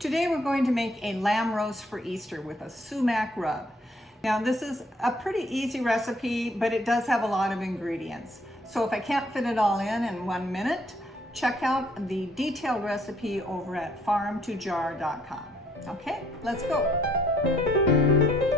Today we're going to make a lamb roast for Easter with a sumac rub. Now this is a pretty easy recipe, but it does have a lot of ingredients. So if I can't fit it all in 1 minute, check out the detailed recipe over at farmtojar.com. Okay, let's go.